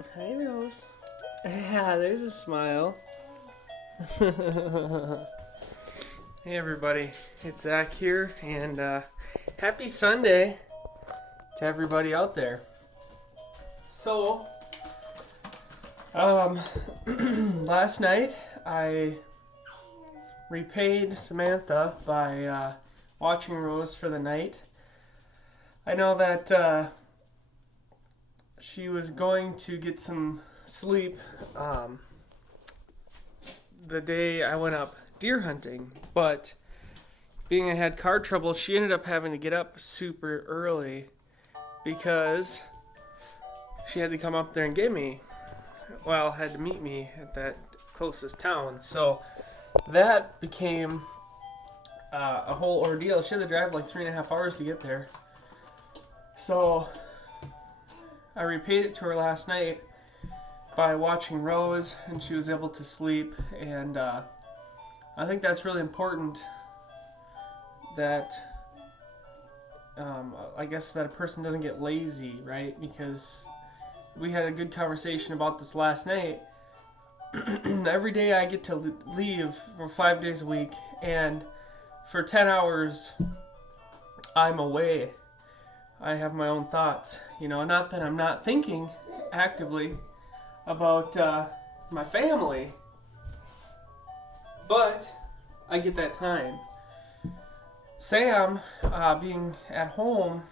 Hi, Rose. Yeah, there's a smile. Hey, everybody. It's Zach here, and happy Sunday to everybody out there. So, last night I repaid Samantha by watching Rose for the night. I know that she was going to get some sleep the day I went up deer hunting, but being I had car trouble, she ended up having to get up super early because she had to come up there and get me. Well, had to meet me at that closest town. So that became a whole ordeal. She had to drive like 3.5 hours to get there. So I repaid it to her last night by watching Rose, and she was able to sleep. And I think that's really important that I guess that a person doesn't get lazy, right? Because we had a good conversation about this last night. Every day I get to leave for 5 days a week, and for 10 hours I'm away. I have my own thoughts. Not that I'm not thinking actively about my family, but I get that time. Sam being at home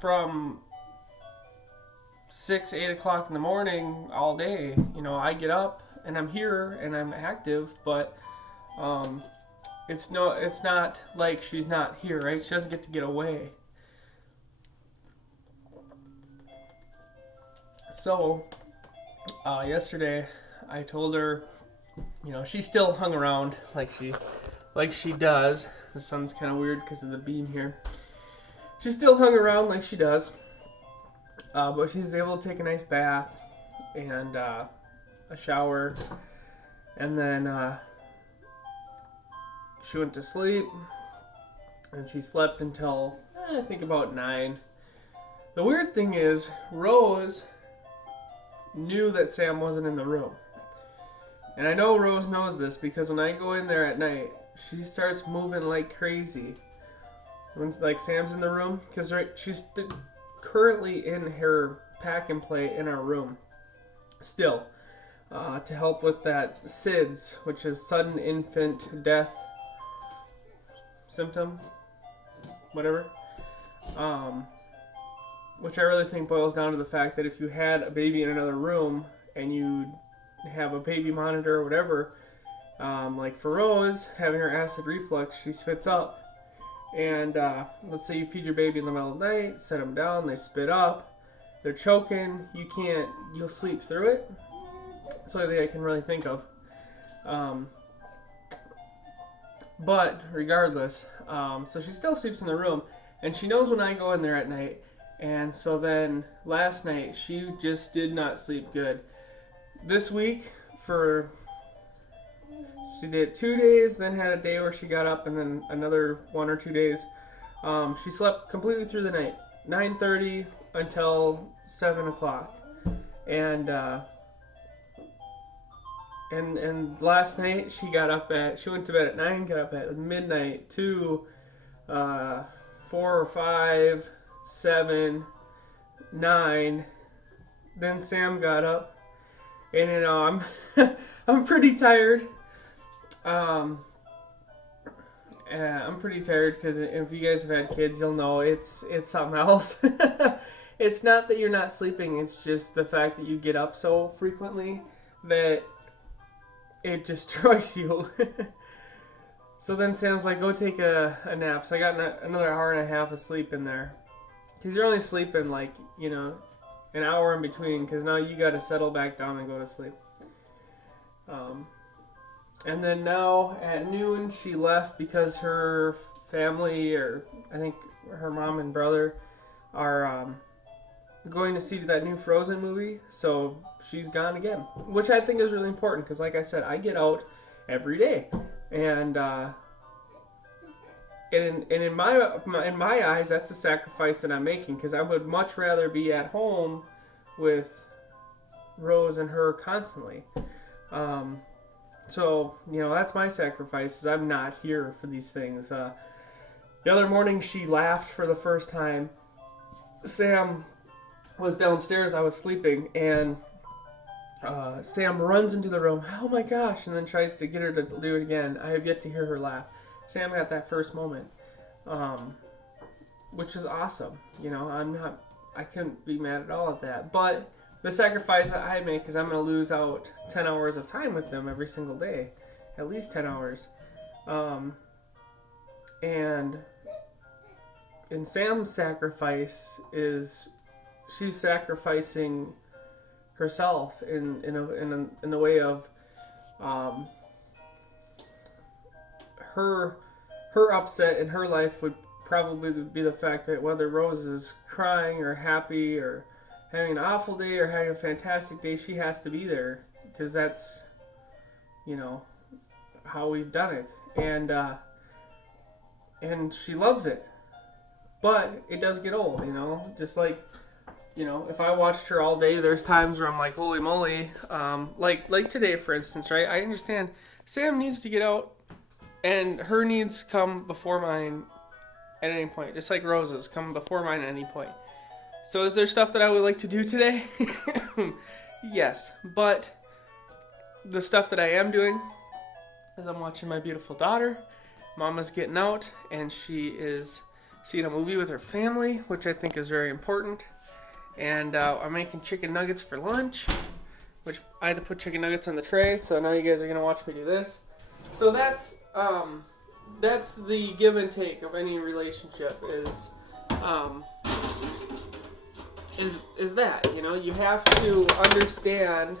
from 6, 8 o'clock in the morning all day. I get up and I'm here and I'm active, but it's not like she's not here, right? She doesn't get to get away. So yesterday I told her, she still hung around like she does. The sun's kind of weird because of the beam here. She still hung around like she does, but she's able to take a nice bath and a shower, and then she went to sleep, and she slept until I think about 9. The weird thing is, Rose knew that Sam wasn't in the room. And I know Rose knows this because when I go in there at night, she starts moving like crazy when like Sam's in the room, because she's currently in her pack and play in our room still, to help with that SIDS, which is sudden infant death symptom, whatever, which I really think boils down to the fact that if you had a baby in another room and you have a baby monitor or whatever, like for Rose, having her acid reflux, she spits up. And let's say you feed your baby in the middle of the night, set them down, they spit up, they're choking, you'll sleep through it. That's the only thing I can really think of. But regardless, so she still sleeps in the room, and she knows when I go in there at night. And so then last night, she just did not sleep good. This week, she did 2 days, then had a day where she got up, and then another 1 or 2 days. She slept completely through the night, 9:30 until 7 o'clock. And last night she went to bed at 9, got up at midnight, 2, 4 or 5, 7, 9. Then Sam got up, and I'm I'm pretty tired. I'm pretty tired because if you guys have had kids, you'll know it's something else. It's not that you're not sleeping; it's just the fact that you get up so frequently that it destroys you. So then Sam's like, "Go take a nap." So I got another hour and a half of sleep in there, because you're only sleeping like an hour in between, because now you got to settle back down and go to sleep. And then now at noon she left because her family, or I think her mom and brother, are going to see that new Frozen movie. So she's gone again, which I think is really important because, like I said, I get out every day, and in my eyes, that's the sacrifice that I'm making, because I would much rather be at home with Rose and her constantly. So, that's my sacrifice, is I'm not here for these things. The other morning, she laughed for the first time. Sam was downstairs, I was sleeping, and Sam runs into the room, oh my gosh, and then tries to get her to do it again. I have yet to hear her laugh. Sam got that first moment, which is awesome. I couldn't be mad at all at that. But the sacrifice that I make is I'm going to lose out 10 hours of time with them every single day, at least 10 hours. And Sam's sacrifice is she's sacrificing herself in the way of her upset in her life would probably be the fact that whether Rose is crying or happy or having an awful day or having a fantastic day, she has to be there, because that's how we've done it, and she loves it. But it does get old, just like, if I watched her all day, there's times where I'm like, holy moly. Like today, for instance, right? I understand Sam needs to get out, and her needs come before mine at any point. Just like Rose's come before mine at any point. So is there stuff that I would like to do today? Yes. But the stuff that I am doing is I'm watching my beautiful daughter. Mama's getting out, and she is seeing a movie with her family, which I think is very important. And I'm making chicken nuggets for lunch, which I had to put chicken nuggets on the tray, so now you guys are going to watch me do this. So that's the give and take of any relationship is that, you have to understand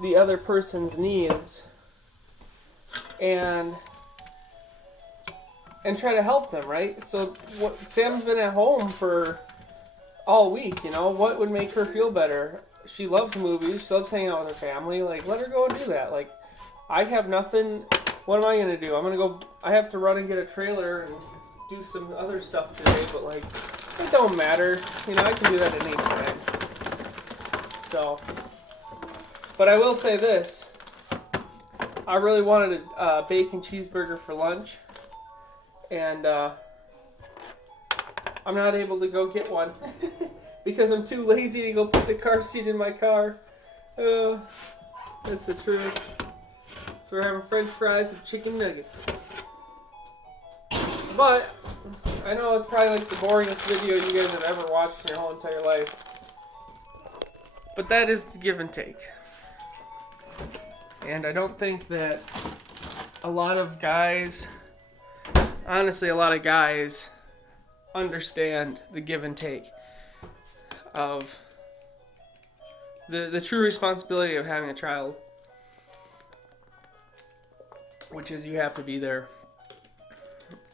the other person's needs and try to help them, right? So Sam's been at home for all week, what would make her feel better? She loves movies, she loves hanging out with her family, let her go and do that. I have nothing, what am I going to do? I have to run and get a trailer and do some other stuff today, but it don't matter, I can do that at any time. So, but I will say this, I really wanted a bacon cheeseburger for lunch, and I'm not able to go get one because I'm too lazy to go put the car seat in my car. That's the truth. So we're having French fries and chicken nuggets. But I know it's probably the boringest video you guys have ever watched in your whole entire life. But that is the give and take. And I don't think that a lot of guys understand the give and take of the true responsibility of having a child, which is you have to be there,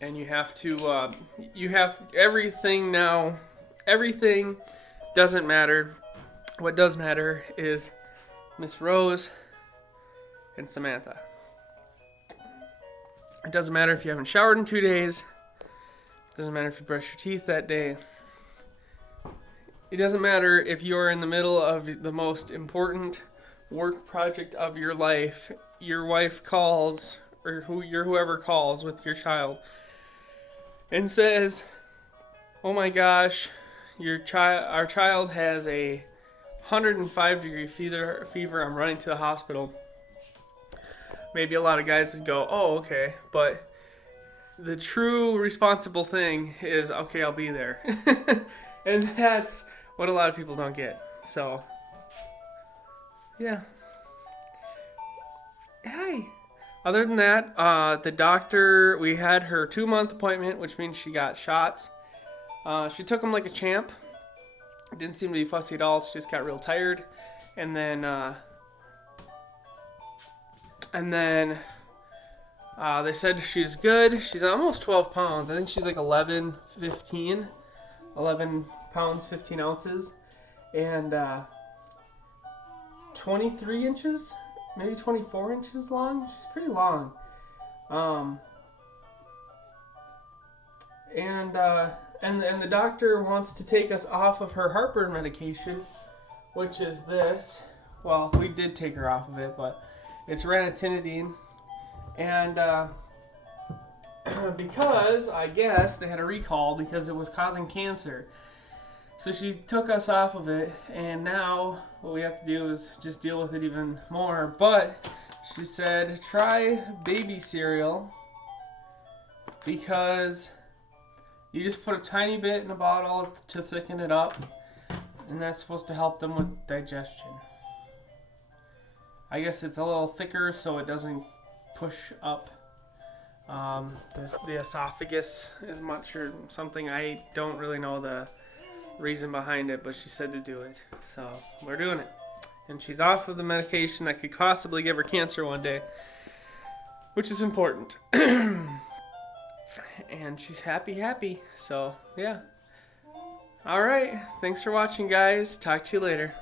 and you have to everything now. Everything doesn't matter. What does matter is Miss Rose and Samantha. It doesn't matter if you haven't showered in 2 days. It doesn't matter if you brush your teeth that day. It doesn't matter if you're in the middle of the most important work project of your life. Your wife calls, or whoever calls with your child, and says, "Oh my gosh, our child has a 105-degree fever. I'm running to the hospital." Maybe a lot of guys would go, "Oh, okay," but the true responsible thing is, okay, I'll be there. And that's what a lot of people don't get. So, yeah. Hi. Other than that, the doctor, we had her 2-month appointment, which means she got shots. She took them like a champ. Didn't seem to be fussy at all. She just got real tired. And then they said she's good. She's almost 12 pounds. I think she's 11 pounds, 15 ounces. And 23 inches, maybe 24 inches long. She's pretty long. And and the doctor wants to take us off of her heartburn medication, which is this. Well, we did take her off of it, but it's ranitidine. And because I guess they had a recall because it was causing cancer. So she took us off of it, and now what we have to do is just deal with it even more. But she said, try baby cereal, because you just put a tiny bit in a bottle to thicken it up, and that's supposed to help them with digestion. I guess it's a little thicker so it doesn't push up the esophagus as much or something. I don't really know the reason behind it, but she said to do it. So we're doing it. And she's off of the medication that could possibly give her cancer one day, which is important. And she's happy. So, yeah. All right. Thanks for watching, guys. Talk to you later.